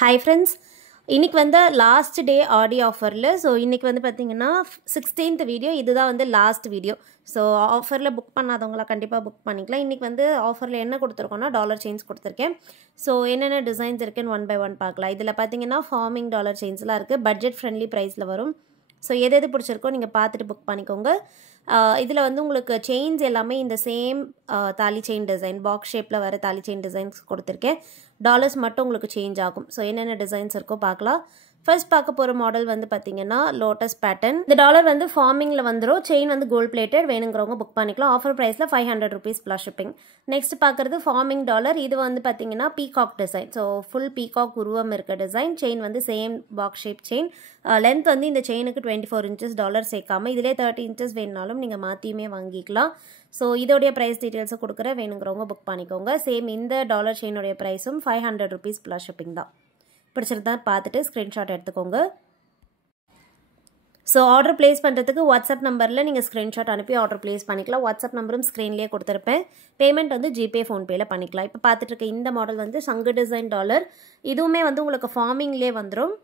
Hi friends, இன்னைக்கு வந்து last day ஆடி ஆஃபரில். ஸோ இன்றைக்கி வந்து பார்த்திங்கன்னா 16th வீடியோ, இதுதான் வந்து லாஸ்ட் வீடியோ. ஸோ ஆஃபரில் புக் பண்ணாதவங்களாம் கண்டிப்பாக புக் பண்ணிக்கலாம். இன்றைக்கி வந்து ஆஃபரில் என்ன கொடுத்துருக்கோன்னா டாலர் செயின்ஸ் கொடுத்துருக்கேன். ஸோ என்னென்ன டிசைன்ஸ் இருக்குன்னு ஒன் பை ஒன் பார்க்கலாம். இதில் பார்த்திங்கன்னா ஃபார்மிங் டாலர் செயின்ஸ்லாம் இருக்குது, பட்ஜெட் ஃப்ரெண்ட்லி ப்ரைஸில் வரும். ஸோ எது பிடிச்சிருக்கோ நீங்கள் பார்த்துட்டு புக் பண்ணிக்கோங்க. இதில் வந்து உங்களுக்கு செயின்ஸ் எல்லாமே இந்த சேம் தாலி செயின் டிசைன், பாக்ஸ் ஷேப்பில் வர தாலி செயின் டிசைன்ஸ் கொடுத்துருக்கேன். டாலர்ஸ் மட்டும் உங்களுக்கு சேஞ்ச் ஆகும். ஸோ என்னென்ன டிசைன்ஸ் இருக்கோ பார்க்கலாம். ஃபர்ஸ்ட் பார்க்க போகிற மாடல் வந்து பார்த்தீங்கன்னா லோட்டஸ் பேட்டர்ன். இந்த டாலர் வந்து ஃபார்மிங்கில் வந்துடும். செயின் வந்து கோல்ட் பிளேட்டட், வேணுங்கிறவங்க புக் பண்ணிக்கலாம். ஆஃபர் ப்ரைஸில் 500 rupees ப்ளஸ் ஷிப்பிங். நெக்ஸ்ட் பார்க்குறது ஃபார்மிங் டாலர். இது வந்து பார்த்தீங்கன்னா peacock design. So full peacock உருவம் இருக்க டிசைன். செயின் வந்து same box shape chain. Length வந்து இந்த செயினுக்கு 24 inches டாலர் சேர்க்காம, இதிலே 30 inches வேணுனாலும் நீங்கள் மாற்றியுமே வாங்கிக்கலாம். ஸோ இதோடைய ப்ரைஸ் டீட்டெயில்ஸை கொடுக்குற, வேணுங்கிறவங்க புக் பண்ணிக்கோங்க. சேம் இந்த டாலர் செயினுடைய ப்ரைஸும் 500 rupees ப்ளஸ் ஷிப்பிங் தான். பிடிச்சிருந்தா பார்த்துட்டு ஸ்க்ரீன்ஷாட் எடுத்துக்கோங்க. ஸோ ஆர்டர் ப்ளேஸ் பண்ணுறதுக்கு வாட்ஸ்அப் நம்பரில் நீங்கள் ஸ்க்ரீன்ஷாட் அனுப்பி ஆர்டர் ப்ளேஸ் பண்ணிக்கலாம். வாட்ஸ்அப் நம்பரும் ஸ்க்ரீன்லேயே கொடுத்துருப்பேன். பேமெண்ட் வந்து ஜிபே ஃபோன்பேயில் பண்ணிக்கலாம். இப்போ பார்த்துட்டு இருக்க இந்த மாடல் வந்து சங்கு டிசைன் டாலர். இதுவுமே வந்து உங்களுக்கு ஃபார்மிங்லேயே வந்துடும்.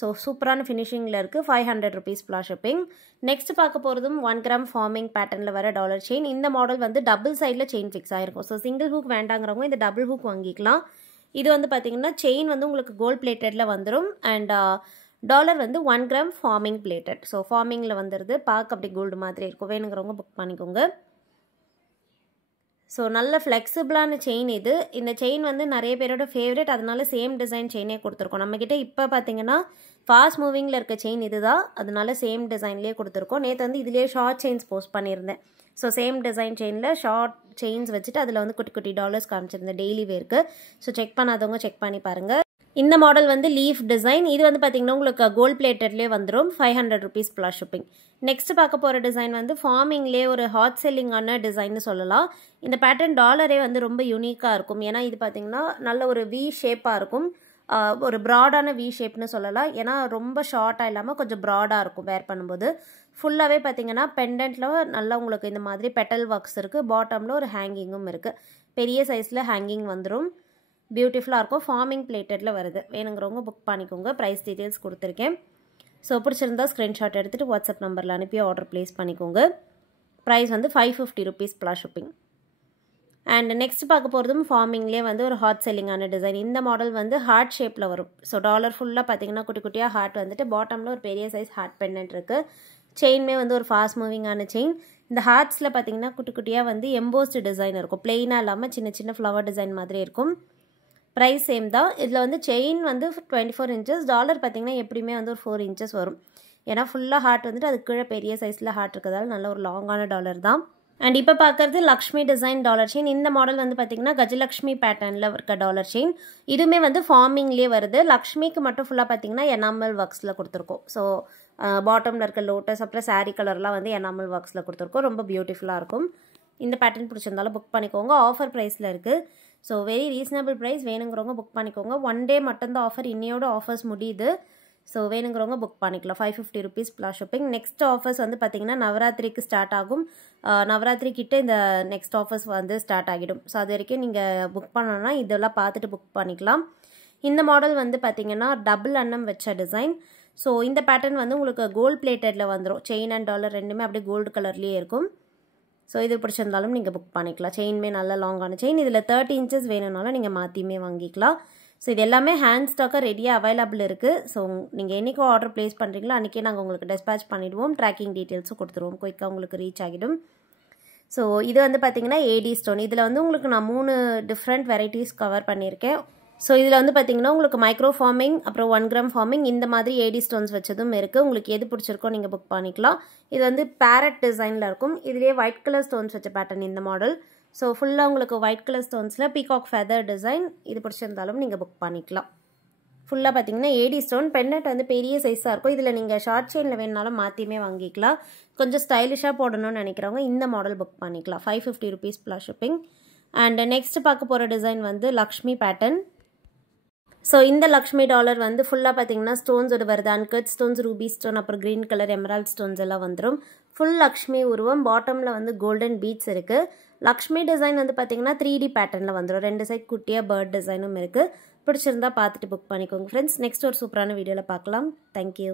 ஸோ சூப்பரான ஃபினிஷிங்கில் இருக்குது. 500 rupees ப்ளஸ் ஷிப்பிங். நெக்ஸ்ட் பார்க்க போகிறதும் 1 gram ஃபார்மிங் பேட்டர்னில் வர டாலர் செயின். இந்த மாடல் வந்து டபுள் சைடில் செயின் ஃபிக்ஸ் ஆகிருக்கும். ஸோ சிங்கிள் ஹூக் வேண்டாங்கிறவங்க இந்த டபுள் ஹூக் வாங்கிக்கலாம். இது வந்து பார்த்தீங்கன்னா செயின் வந்து உங்களுக்கு கோல்ட் பிளேட்டடில் வந்துடும். அண்ட் டாலர் வந்து 1 gram ஃபார்மிங் பிளேட்டட். ஸோ ஃபார்மிங்கில் வந்துடுது. பார்க்க அப்படி கோல்டு மாதிரி இருக்கும். வேணுங்கிறவங்க புக் பண்ணிக்கோங்க. ஸோ நல்ல ஃப்ளெக்சிபிளான செயின் இது. இந்த செயின் வந்து நிறைய பேரோட ஃபேவரட், அதனால சேம் டிசைன் செயினே கொடுத்துருக்கோம். நம்மக்கிட்ட இப்போ பார்த்தீங்கன்னா ஃபாஸ்ட் மூவிங்கில் இருக்க செயின் இது தான், அதனால சேம் டிசைன்லேயே கொடுத்துருக்கோம். நேற்று வந்து இதுலேயே ஷார்ட் செயின்ஸ் போஸ்ட் பண்ணியிருந்தேன். ஸோ சேம் டிசைன் செயினில் ஷார்ட் செயின்ஸ் வச்சுட்டு அதில் வந்து குட்டி குட்டி டாலர்ஸ் காமிச்சிருந்தேன் டெய்லி வேருக்கு. ஸோ செக் பண்ணாதவங்க செக் பண்ணி பாருங்கள். இந்த மாடல் வந்து லீஃப் டிசைன். இது வந்து பார்த்தீங்கன்னா உங்களுக்கு கோல்ட் பிளேட்டட்லேயே வந்துடும். 500 rupees ப்ளஸ் ஷிப்பிங். நெக்ஸ்ட் பார்க்க போகிற டிசைன் வந்து ஃபார்மிங்லேயே ஒரு ஹாட் செல்லிங்கான டிசைன்னு சொல்லலாம். இந்த பேட்டர்ன் டாலரே வந்து ரொம்ப யூனிக்காக இருக்கும். ஏன்னா இது பார்த்தீங்கன்னா நல்ல ஒரு வி ஷேப்பாக இருக்கும். ஒரு ப்ராடான வி ஷேப்னு சொல்லலாம். ஏன்னா ரொம்ப ஷார்ட்டாக இல்லாமல் கொஞ்சம் ப்ராடாக இருக்கும் வேர் பண்ணும்போது. ஃபுல்லாகவே பார்த்தீங்கன்னா பெண்டன்ட்டில் நல்லா உங்களுக்கு இந்த மாதிரி பெட்டல் ஒர்க்ஸ் இருக்குது. பாட்டமில் ஒரு ஹேங்கிங்கும் இருக்குது. பெரிய சைஸில் ஹேங்கிங் வந்துடும். பியூட்டிஃபுல்லாக இருக்கும். ஃபார்மிங் பிளேட்டடில் வருது. வேணுங்கிறவங்க புக் பண்ணிக்கோங்க. ப்ரைஸ் டீட்டெயில்ஸ் கொடுத்துருக்கேன். ஸோ பிடிச்சிருந்தா ஸ்க்ரீன்ஷாட் எடுத்துகிட்டு வாட்ஸ்அப் நம்பரில் அனுப்பி ஆர்டர் ப்ளேஸ் பண்ணிக்கோங்க. ப்ரைஸ் வந்து 550 rupees plus shipping. And next பார்க்க போகிறதும் ஃபார்மிங்லேயே வந்து ஒரு ஹாட் செல்லிங்கான டிசைன். இந்த மாடல் வந்து ஹார்ட் ஷேப்பில் வரும். ஸோ டாலர் ஃபுல்லாக பார்த்தீங்கன்னா குட்டி குட்டியாக ஹார்ட் வந்துட்டு பாட்டமில் ஒரு பெரிய சைஸ் ஹார்ட் பெண்டன்ட் இருக்குது. செயின்மே வந்து ஒரு ஃபாஸ்ட் மூவிங்கான செயின். இந்த ஹார்ட்ஸில் பார்த்தீங்கன்னா குட்டி குட்டியாக வந்து எம்போஸ்டு டிசைன் இருக்கும். பிளெயினாக இல்லாமல் சின்ன சின்ன ஃப்ளவர் டிசைன் மாதிரி இருக்கும். ப்ரைஸ் சேம் தான். இதில் வந்து செயின் வந்து 24 inches, டாலர் பார்த்தீங்கன்னா எப்படியுமே வந்து ஒரு 4 inches வரும். ஏன்னா ஃபுல்லாக ஹார்ட் வந்துட்டு அதுக்கு கீழே பெரிய சைஸில் ஹார்ட் இருக்கிறதால நல்ல ஒரு லாங்கான டாலர் தான். அண்ட் இப்போ பார்க்குறது லக்ஷ்மி டிசைன் டாலர் செயின். இந்த மாடல் வந்து பார்த்தீங்கன்னா கஜலக்ஷ்மி பேட்டர்னில் இருக்க டாலர் செயின். இதுவுமே வந்து ஃபார்மிங்லேயே வருது. லக்ஷ்மிக்கு மட்டும் ஃபுல்லாக பார்த்தீங்கன்னா எனாமல் ஒர்க்ஸில் கொடுத்துருக்கோம். ஸோ பாட்டமில் இருக்க லோட்டஸ் அப்புறம் சாரீ கலர்லாம் வந்து எனாமல் ஒர்க்ஸில் கொடுத்துருக்கோம். ரொம்ப பியூட்டிஃபுல்லாக இருக்கும். இந்த பேட்டர்ன் பிடிச்சிருந்தாலும் புக் பண்ணிக்கோங்க. ஆஃபர் ப்ரைஸில் இருக்குது. So very reasonable price. வேணுங்கிறவங்க புக் பண்ணிக்கோங்க. 1 day மட்டும்தான் ஆஃபர். இன்னையோட ஆஃபர்ஸ் முடியுது. ஸோ வேணுங்கிறவங்க புக் பண்ணிக்கலாம். 550 rupees plus shipping. Next offers வந்து பார்த்தீங்கன்னா நவராத்திரிக்கு ஸ்டார்ட் ஆகும். நவராத்திரி கிட்ட இந்த நெக்ஸ்ட் ஆஃபர்ஸ் வந்து ஸ்டார்ட் ஆகிடும். ஸோ அது வரைக்கும் நீங்கள் புக் பண்ணணும்னா இதெல்லாம் பார்த்துட்டு புக் பண்ணிக்கலாம். இந்த மாடல் வந்து பார்த்தீங்கன்னா டபுள் அன்னம் வச்ச டிசைன். ஸோ இந்த பேட்டர்ன் வந்து உங்களுக்கு கோல்ட் பிளேட்டடில் வந்துடும். செயின் அண்ட் டாலர் ரெண்டுமே அப்படியே கோல்டு கலர்லேயே இருக்கும். ஸோ இது பிடிச்சிருந்தாலும் நீங்கள் புக் பண்ணிக்கலாம். செயின்மே நல்ல லாங்கான செயின். இதில் 30 inches வேணும்னாலும் நீங்கள் மாற்றியுமே வாங்கிக்கலாம். ஸோ இது எல்லாமே ஹேண்ட் ஸ்டாக்காக ரெடியாக அவைலபிள் இருக்குது. ஸோ நீங்கள் என்றைக்கோ ஆர்டர் ப்ளேஸ் பண்ணுறீங்களோ அன்றைக்கே நாங்கள் உங்களுக்கு டிஸ்பேச் பண்ணிவிடுவோம். ட்ராக்கிங் டீட்டெயில்ஸும் கொடுத்துருவோம். குயிக்காக உங்களுக்கு ரீச் ஆகிடும். ஸோ இது வந்து பார்த்தீங்கன்னா ஏடி ஸ்டோன். இதில் வந்து உங்களுக்கு நான் 3 டிஃப்ரெண்ட் வெரைட்டிஸ் கவர் பண்ணியிருக்கேன். ஸோ இதில் வந்து பார்த்தீங்கன்னா உங்களுக்கு மைக்ரோ ஃபார்மிங் அப்புறம் 1 gram ஃபார்மிங் இந்த மாதிரி ஏடி ஸ்டோன்ஸ் வச்சதும் இருக்குது. உங்களுக்கு எது பிடிச்சிருக்கோ நீங்கள் புக் பண்ணிக்கலாம். இது வந்து பேரட் டிசைனில் இருக்கும். இதுலேயே ஒயிட் கலர் ஸ்டோன்ஸ் வச்ச பேட்டர்ன் இந்த மாடல். ஸோ ஃபுல்லாக உங்களுக்கு ஒயிட் கலர் ஸ்டோன்ஸில் பீகாக் ஃபெதர் டிசைன். இது பிடிச்சிருந்தாலும் நீங்கள் புக் பண்ணிக்கலாம். ஃபுல்லாக பார்த்தீங்கன்னா ஏடி ஸ்டோன். பெண்டன்ட் வந்து பெரிய சைஸாக இருக்கும். இதில் நீங்கள் ஷார்ட் செயினில் வேணுனாலும் மாற்றியுமே வாங்கிக்கலாம். கொஞ்சம் ஸ்டைலிஷாக போடணும்னு நினைக்கிறவங்க இந்த மாடல் புக் பண்ணிக்கலாம். 550 rupees plus shipping. And next பார்க்க போகிற டிசைன் வந்து லக்ஷ்மி பேட்டர்ன். ஸோ இந்த லக்ஷ்மி டாலர் வந்து ஃபுல்லாக பார்த்தீங்கன்னா ஸ்டோன்ஸோட வருது. அன்கட் ஸ்டோன்ஸ், ரூபி ஸ்டோன், அப்புறம் க்ரீன் கலர் எமரால்ட் ஸ்டோன்ஸ் எல்லாம் வந்துடும். ஃபுல் லக்ஷ்மி உருவம். பாட்டமில் வந்து கோல்டன் பீட்ஸ் இருக்குது. லக்ஷ்மி டிசைன் வந்து பார்த்தீங்கன்னா 3D பேட்டர்னில் வந்துடும். 2 சைட் குட்டியாக பேர்ட் டிசைனும் இருக்குது. பிடிச்சிருந்தா பார்த்துட்டு புக் பண்ணிக்கோங்க ஃப்ரெண்ட்ஸ். நெக்ஸ்ட் ஒரு சூப்பரான வீடியோவில் பார்க்கலாம். தேங்க்யூ.